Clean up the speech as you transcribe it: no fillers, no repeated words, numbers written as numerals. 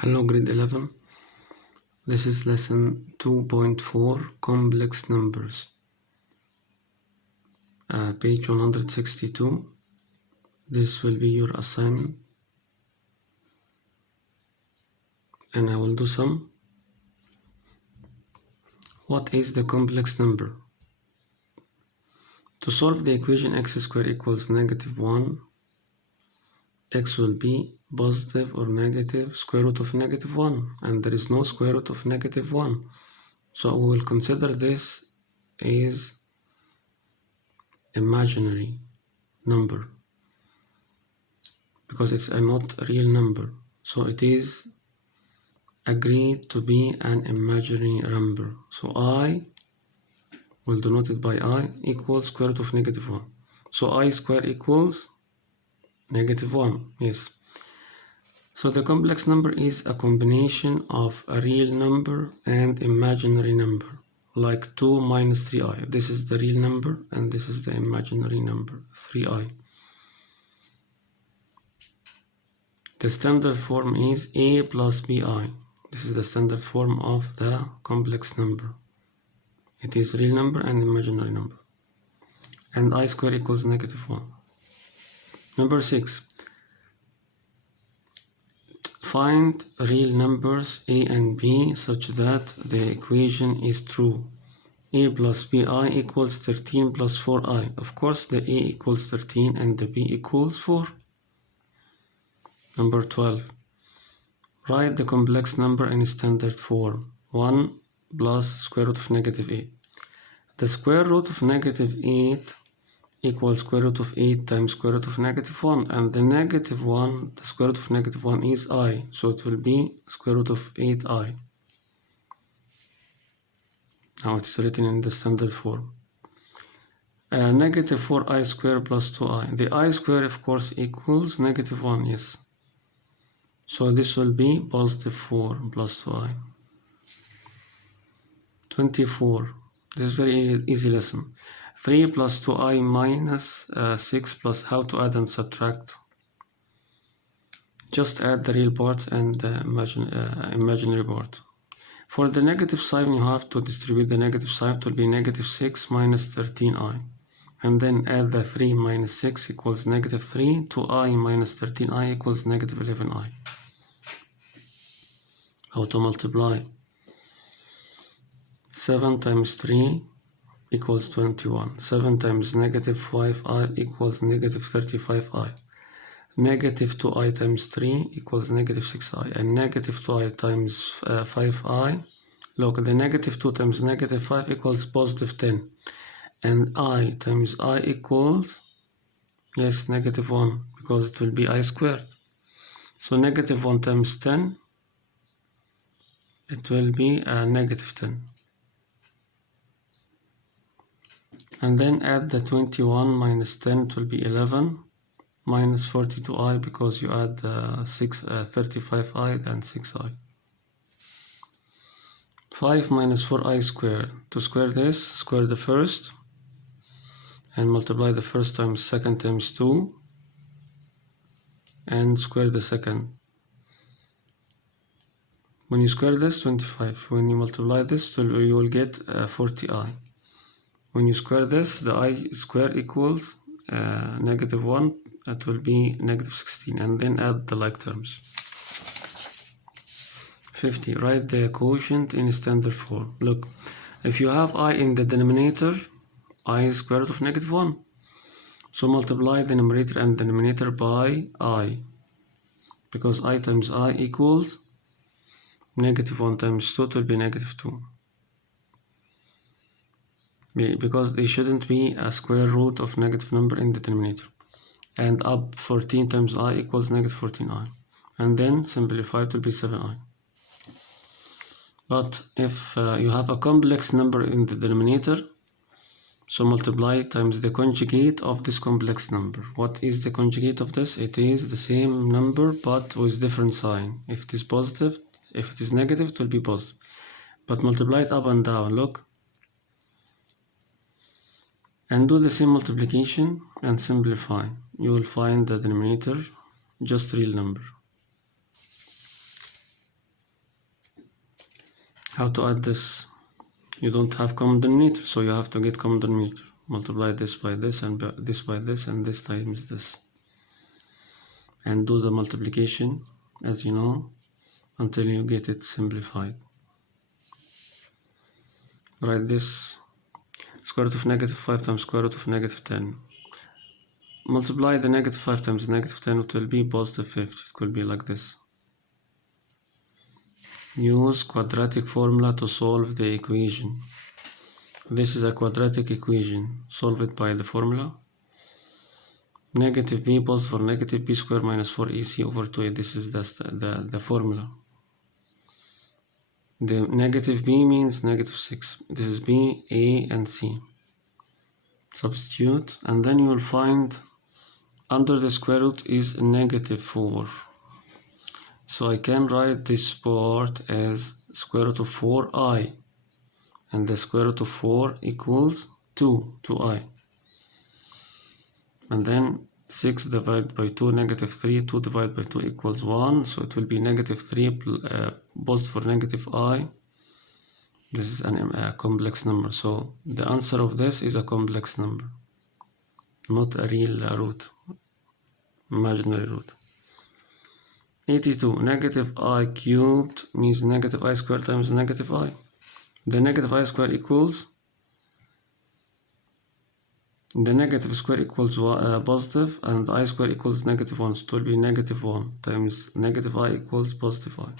Hello grade 11, this is lesson 2.4 complex numbers, page 162. This will be your assignment and I will do some. What is the complex number? To solve the equation x squared equals -1, x will be positive or negative square root of -1, and there is no square root of -1. So we will consider this as imaginary number because it's a not real number. So it is agreed to be an imaginary number. So I will denote it by I equals square root of -1. So I square equals -1, yes. So the complex number is a combination of a real number and imaginary number, like 2 minus 3i. This is the real number and this is the imaginary number, 3i. The standard form is a plus bi. This is the standard form of the complex number. It is real number and imaginary number. And I square equals -1. Number 6. Find real numbers a and b such that the equation is true. A plus bi equals 13 plus 4i. Of course, the a equals 13 and the b equals 4. Number 12. Write the complex number in standard form. 1 plus square root of -8. The square root of -8 equals square root of 8 times square root of -1, and the -1, the square root of -1 is I, so it will be square root of 8i. Now it is written in the standard form. -4i squared plus 2i. The I square, of course, equals -1, yes. So this will be +4 plus 2i. 24. This is very easy lesson. 3 plus 2i minus 6 plus how to add and subtract. Just add the real part and the imaginary part. For the negative sign, you have to distribute the negative sign. It will be -6 minus 13i. And then add the 3 minus 6 equals -3. 2i minus 13i equals -11i. How to multiply? 7 times 3 equals 21. 7 times -5i equals -35i. -2i times 3 equals -6i. And -2i times 5i. Look, the -2 times -5 equals +10. And I times I equals, yes, -1, because it will be I squared. So -1 times 10, it will be -10. And then add the 21 minus 10, it will be 11, minus 42i, because you add 35i, then 6i. 5 minus 4i squared. To square this, square the first, and multiply the first times second times 2, and square the second. When you square this, 25. When you multiply this, you will get 40i. When you square this, the I square equals -1, it will be -16, and then add the like terms. 50. Write the quotient in standard form. Look, if you have I in the denominator, I is square root of -1. So multiply the numerator and denominator by I, because I times I equals -1 times 2, it will be -2. Because there shouldn't be a square root of negative number in the denominator. And up 14 times I equals -14i. And then simplify, it will be 7i. But if you have a complex number in the denominator, so multiply times the conjugate of this complex number. What is the conjugate of this? It is the same number but with different sign. If it is positive, if it is negative, it will be positive. But multiply it up and down, look. And do the same multiplication and simplify. You will find the denominator just real number. How to add this? You don't have common denominator, so you have to get common denominator. Multiply this by this and this by this and this times this. And do the multiplication, as you know, until you get it simplified. Write this. Square root of negative 5 times square root of negative 10. Multiply the negative 5 times negative 10, it will be positive 50. It could be like this. Use quadratic formula to solve the equation. This is a quadratic equation. Solve it by the formula. Negative b positive for negative b squared minus 4ac over 2a. This is the formula. The negative b means negative 6. This is b, a, and c. Substitute, and then you will find under the square root is negative 4. So I can write this part as square root of 4i. And the square root of 4 equals 2i. And then 6 divided by 2, negative 3, 2 divided by 2 equals 1. So it will be negative 3 positive for negative I. This is a complex number. So the answer of this is a complex number, not a real root, imaginary root. 82, negative I cubed means negative I squared times negative I. The negative I squared equals, the negative square equals positive, and I square equals negative 1, so it will be negative 1 times negative I equals positive I.